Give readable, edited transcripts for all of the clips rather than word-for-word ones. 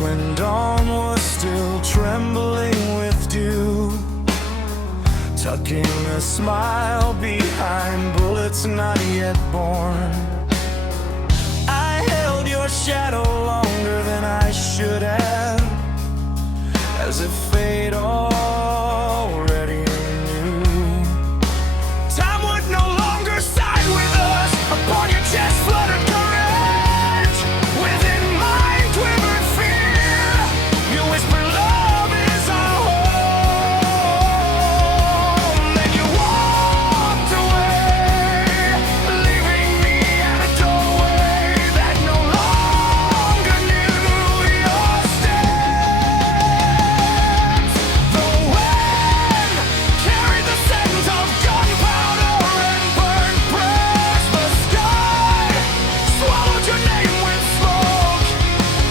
when dawn was still trembling with dew, tucking a smile behind bullets not yet born. I held your shadow longer than I should have, as if fate already knew. Time would no longer side with us. Upon your chest fluttered courage, within mine quivered fear. You whispered love is our home, then you walked away, leaving me at a doorway that no longer knew your steps. The wind carried the scent of gunpowder and burnt brass. The sky swallowed your name with smoke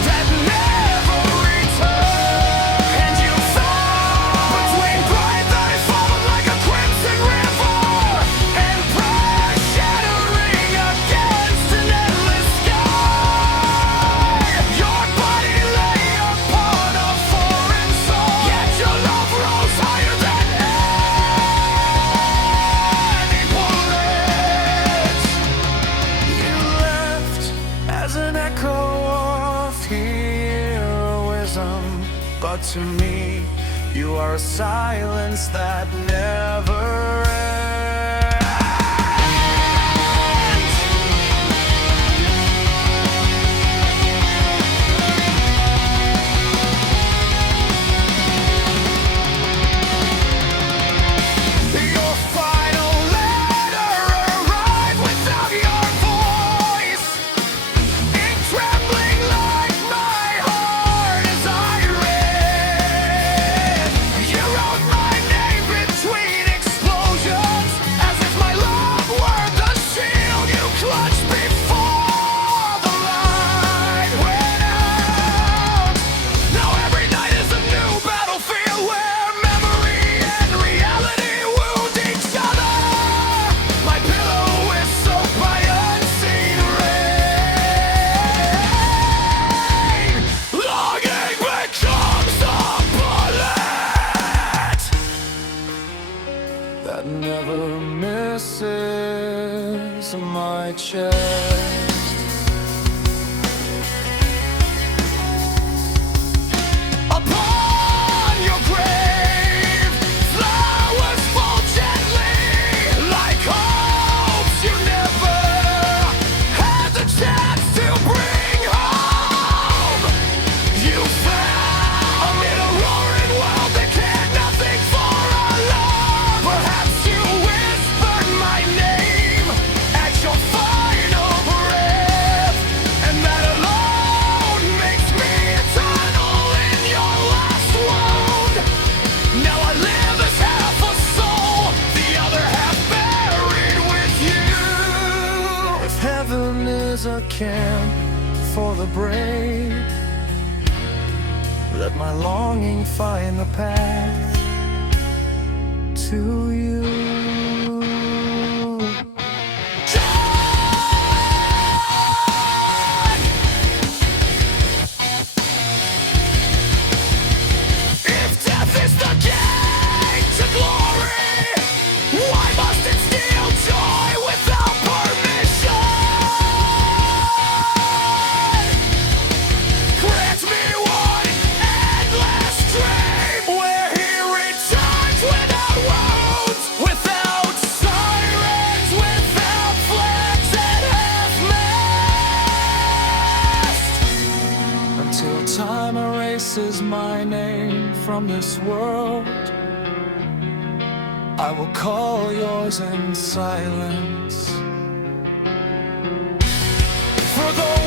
that never returned. And you fell between pride that had fallen like a crimson river, and pride shattering against an endless sky. Your body lay upon a foreign soul, yet your love rose higher than any bullet. You left as an echo of heroism, but to me, you are a silence that never ends. Your final letter arrived without your voice, ink trembling like my heart as I read. You wrote my name between explosions, as if my love were the shield you clutched before the light went out. Now every night is a new battlefield where memory and reality wound each other. My pillow is soaked by unseen rain. Longing becomes a bullet that never misses my chest. Upon your grave, flowers fall gently, like hopes you never had the chance to bring home. You fell amid a roaring world that cared nothing for our love. Perhaps you whispered my name at your final breath, and that alone makes me eternal in your last wound. Now I live as half a soul, the other half buried with you. If heaven is a camp for the brave, let my longing find a path to you. If death is the gate to glory, why must it steal joy without permission? Grant me one endless dream where he returns without wounds, without sirens, without flags at half-mast. Until time erases my name from this world, I will call yours in silence. For though